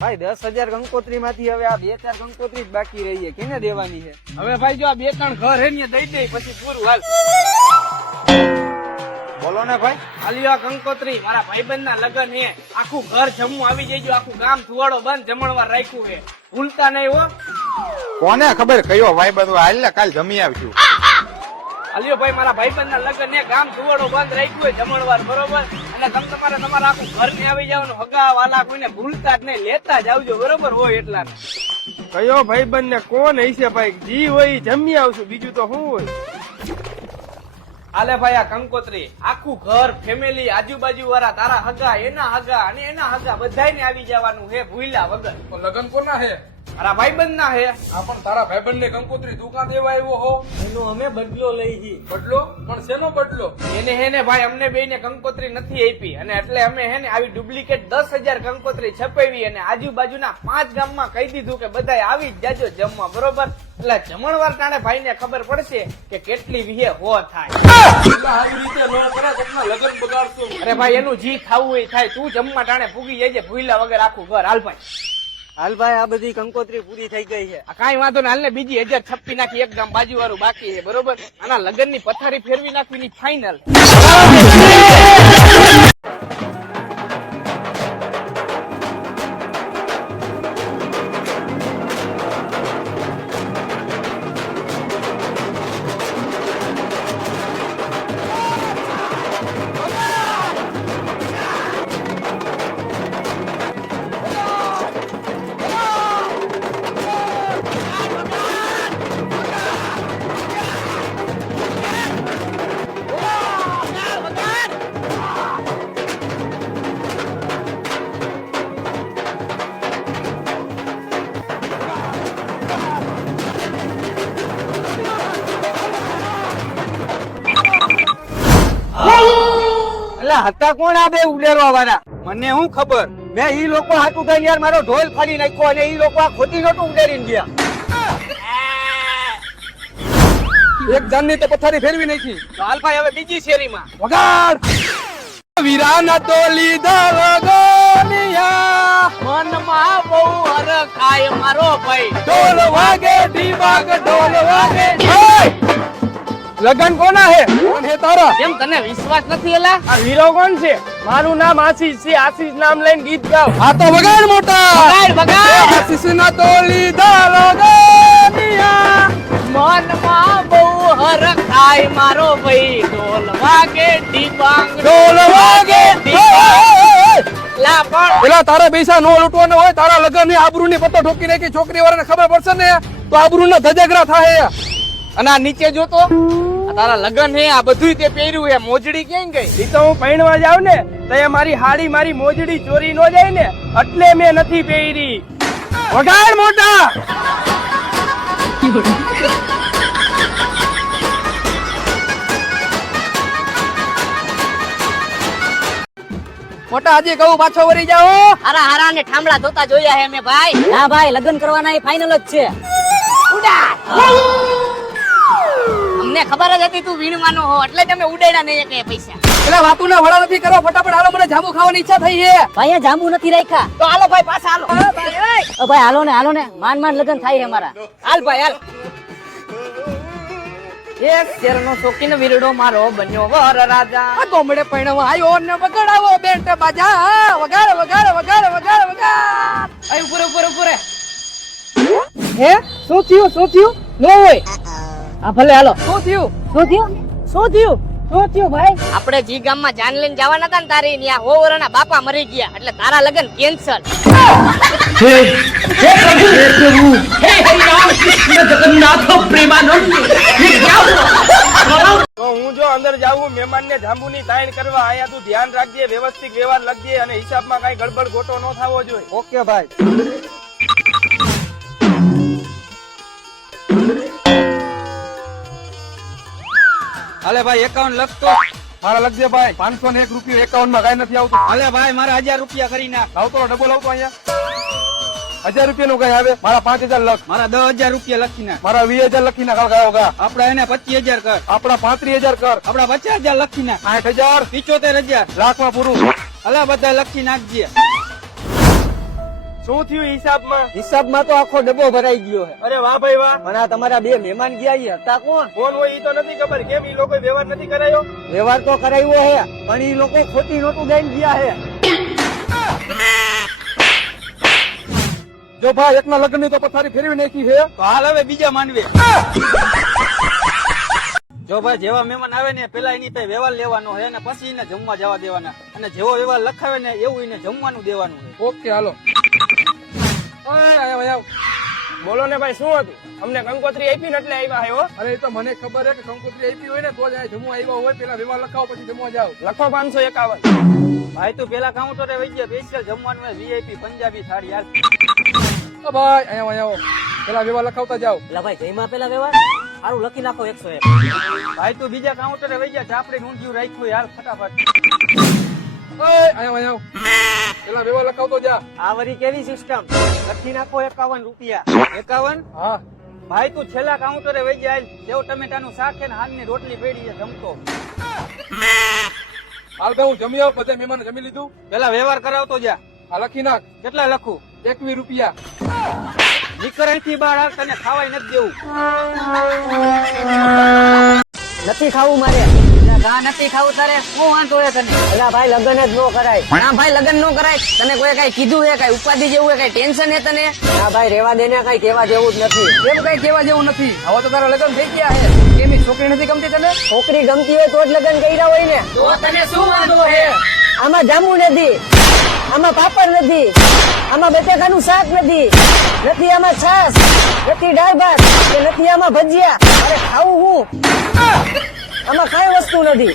ભાઈ દસ હજાર કંકોત્રી માંથી હવે આ બે ચાર કંકોત્રી જ બાકી રહી છે. કેને દેવાની છે? હવે ભાઈ જો આ બે ત્રણ ઘર હે ને દઈ દે પછી પૂરું હાલ. બોલો ને ભાઈ આલિયા કંકોત્રી મારા ભાઈબંધ ના લગન હે. આખું ઘર જમવું આવી જઈજો. આખું ગામ ધુવાડો બંધ જમણવાર રાખ્યું હે ભૂલતા નહીં હો. કોને ખબર કયો ભાઈ બધું હાલ ને કાલ જમી આવશું આલિયો ભાઈ મારા ભાઈબંધ ના લગન હે. ગામ ધુવાડો બંધ રાખ્યું હે જમણવાર બરોબર? અને તમે તમારે તમારા આખું ઘર ને આવી જાવ હગા વાલા કોઈને ભૂલતા જ નહીં લેતા જ આવજો બરોબર હોય એટલા કયો ભાઈબંધ ને કોણ હશે ભાઈ? જી હોય જમી આવશું. બીજું તો શું હોય? આલે ભાઈ આ કંકોત્રી આખું ઘર ફેમિલી આજુબાજુ વાળા તારા હગા એના હગા અને એના હગા બધાયને આવી જવાનું હે ભૂલ્યા વગર. લગન કોના હે? મારા ભાઈબંધ ના હે? આ પણ તારા ભાઈબંધ ને કંકોત્રી દુકાન દેવા આવ્યો હો. એનો અમે બદલો લઈ જી બદલો? પણ શેનો બદલો? એને હે ને ભાઈ અમને બે ને કંકોત્રી નથી આપી. અને એટલે અમે હે ને આવી ડુપ્લિકેટ દસ હજાર કંકોત્રી છપાવી અને આજુબાજુના પાંચ ગામમાં કહી દીધું કે બધાય આવી જ જાજો જમવા બરોબર? એટલે જમણવાર ટાણે ભાઈ ને ખબર પડશે કે કેટલી વિહે હો થાય. આવી રીતે ન કરે તમને લગન બગાડશો. અરે ભાઈ એનું જી ખાવું એ થાય. તું જમવા ટાણે ભૂગી જાય ભૂલા વગર આખું ઘર. હાલ ભાઈ. હાલ ભાઈ, આ બધી કંકોત્રી પૂરી થઈ ગઈ છે. કઈ વાંધો હાલ ને બીજી હજાર છપ્પી નાખી એક ગામ બાજુ વાળું બાકી છે, બરોબર? આના લગ્નની પથારી ફેરવી નાખવી ની ફાઈનલ હતા, કોણ આ બે ઉડેરવા વાળા મને શું ખબર? મેં ઈ લોકો હાટું ગઈ યાર મારો ઢોલ ફાડી નાખ્યો અને ઈ લોકો આ ખોટી નોટું ઉડેરીને ગયા. એક જાનની તો પથારી ફેરવી નાખી. તો હાલ ભાઈ હવે બીજી શેરીમાં. વગાડ! વીરાના તો લીધા લગનિયા મનમાં બહુ હરખાય મારો ભાઈ. ઢોલ વાગે, ઢીબાગ, ઢોલ વાગે. લગન કોના હે? કોણ હે તારા? કેમ તને વિશ્વાસ નથી એલા? આ વીરો કોણ છે? મારું નામ આશીષ છે. આશીષ નામ લઈને ગીત ગાવ. આ તો વગાડ મોટા. વગાડ વગાડ. આશીષ ના તો લીધા લગનિયા મનમાં બહુ હરખાય મારો ભાઈ. ઢોલ વાગે ડીબાંગ ઢોલ વાગે લા પણ. પેલા તારા પૈસા નો લૂંટવાનો હોય તારા લગનની આબરૂ ની પત્તો ઠોકી નાખી છોકરી વાળાને ખબર પડશે ને? તો આબરૂ ના ધજાગરા થાય અને આ નીચે જોતો તારા લગન હે આ બધું તે પહેર્યું હે મોજડી ક્યાં ગઈ? એ તો હું પહેણવા જાવ ને તો એ મારી હાડી મારી મોજડી ચોરી નો જાય ને એટલે મેં નથી પહેરી. વગાડ મોટા! મોટા હજી કહું પાછો વળી જાઓ. હારા હારા ને ઠામડા ધોતા જોયા હે મેં ભાઈ. ના ભાઈ લગ્ન કરવાના એ ફાઇનલ જ છે. અમને ખબર જ હતી તું વીણવાનો હો એટલે તમે ઉડાડ્યા નહીં કે પૈસા. એટલે વાતુ ના વડા નથી કરો ફટાફટ હાલો મને જાંબુ ખાવાની ઈચ્છા થઈ છે. ભાઈ જાંબુ નથી રાખ્યા. તો હાલો ભાઈ પાછા હાલો. ભાઈ ભાઈ હાલો ને હાલો ને. માન માન લગન થાય છે મારા હાલ ભાઈ હાલ. એક શેરનો શોખીન વીરડો મારો બન્યો વર રાજા. ગોમડે પૈણવા આયો ને વગાડાવો બેન્ટ બાજા. વગાડ વગાડ વગાડ વગાડ વગાડ. અહીં ઉપર ઉપર ઉપર. હે? શું થયું શું થયું? નો હોય. હા ભલે હાલો. શું થયું? શું થયું? શું થયું? શું થયું ભાઈ? આપણે જી ગામમાં જાન લઈને જવાના હતા ને તારી ત્યાં હો વરના બાપા મરી ગયા. એટલે તારા લગન કેન્સલ તો હું જો અંદર જાઉં મહેમાન ને જાંબુ ની સાઈન કરવા આયા તું ધ્યાન રાખજે વ્યવસ્થિત વ્યવહાર લખજે અને હિસાબમાં કઈ ગડબડ ગોટો ન થવો જોઈએ. ઓકે ભાઈ. હાલે ભાઈ એકાઉન્ટ લખતો મારા લખજે ભાઈ પાંચસો ને એક રૂપિયો એકાવનમાં કઈ નથી આવતું. હાલે ભાઈ મારા હજાર રૂપિયા કરી નાખ. આવતો ડબલ આવતો અહીંયા. હજાર રૂપિયા નું કઈ આવે? મારા પાંચ હજાર લખ. મારા દસ હજાર રૂપિયા લખી નાખ. મારા વીસ હજાર લખી નાખ ગા. આપડા એને પચીસ હજાર કર. આપડા પાંત્રીસ હજાર કર. આપડા પચાસ હજાર લખી નાખ. આઠ હજાર. પિચોતેર હજાર. લાખમાં પૂરું. હાલે બધા લખી નાખજે. શું થયું હિસાબમાં? હિસાબમાં તો આખો ડબ્બો ભરાઈ ગયો છે. અરે વાહ ભાઈ વાહ. પણ આ તમારા બે મહેમાન ગયા ઈ હતા કોણ? કોણ હોય ઈ તો નથી ખબર. કેમ ઈ લોકો વ્યવહાર નથી કરાયો? વ્યવહાર તો કરાયો હે પણ ઈ લોકો ખોટી નોટું દઈને ગયા હે જો ભાઈ એકના લગ્નની તો પથારી ફેરવી નાખી છે. તો હાલ હવે બીજા માનવી જો ભાઈ જેવા મહેમાન આવે ને પેલા એની પાસે વ્યવહાર લેવાનો છે અને પછી એને જમવા જવા દેવાના. અને જેવો વ્યવહાર લખાવે ને એવું એને જમવાનું દેવાનું ઓકે હાલો. બોલો ને ભાઈ શું હતું? અમને કંકોત્રી આપી ને એટલે આવ્યા આવ્યો અરે તો મને ખબર છે કે કંકોત્રી આપી હોય ને તો જ આ જમવા આવ્યા હોય. પેલા વિવાહ લખાવો પછી જમવા જાવ લખો પાંચસો એકાવન. ભાઈ તું પેલા કાઉન્ટરે વહી ગયા સ્પેશિયલ જમવાનું વીઆઈપી પંજાબી થાળી યાર. ઓ ભાઈ અહીંયા આવો પેલા વિવા લખાવતા જાવ એટલે ભાઈ જઈમાં પેલા વ્યવહાર? સારું લખી નાખો એકસો એક. ભાઈ તું બીજા કાઉન્ટરે વહી ગયા ચાપડી ઊંધિયું રાખ્યું યાર ફટાફટ. અહીંયા આવો પેલા વેવા લખાવતો જા. આ વરી કેવી સિસ્ટમ લખી નાખો એકાવન રૂપિયા. એકાવન? હા. ભાઈ તું છેલ્લા કાઉન્ટરે વહી જાય. સેવ ટમેટાનું શાક છે ને હાલની રોટલી પેડી છે જમતો. હાલ તો હું જમી આવું બધા મહેમાન જમી લીધું. પેલા વ્યવહાર કરાવતો જા. આ લખી નાખ. કેટલા લખું? એકવી રૂપિયા. નીકળથી બહાર હાલ તને ખાવાય નથી દેવું. નથી ખાવું મારે. ગા નથી ખાવું તારે શું વાંધો હે તને? અલા ભાઈ લગ્ન જ ન કરાય. ના ભાઈ લગ્ન નો કરાય. તને કોઈ કઈ કીધું હે કઈ ઉપાધિ જેવું હે કઈ ટેન્શન હે તને? ના ભાઈ રેવા દે ને કઈ કેવા જેવું જ નથી. એમ કઈ કેવા જેવું નથી? હવે તો તારા લગ્ન થઈ ગયા હે. કેમી છોકરી નથી ગમતી તને? છોકરી ગમતી હોય તો જ લગ્ન કર્યા હોય ને. તો તને શું વાંધો હે? આમાં જામુ નથી. આમાં પાપડ નથી. આમાં બટેકાનું શાક નથી. નથી આમાં છાસ નથી દાળ ભાત. કે નથી આમાં ભજીયા. અરે ખાવું હું. આમાં કઈ વસ્તુ નથી.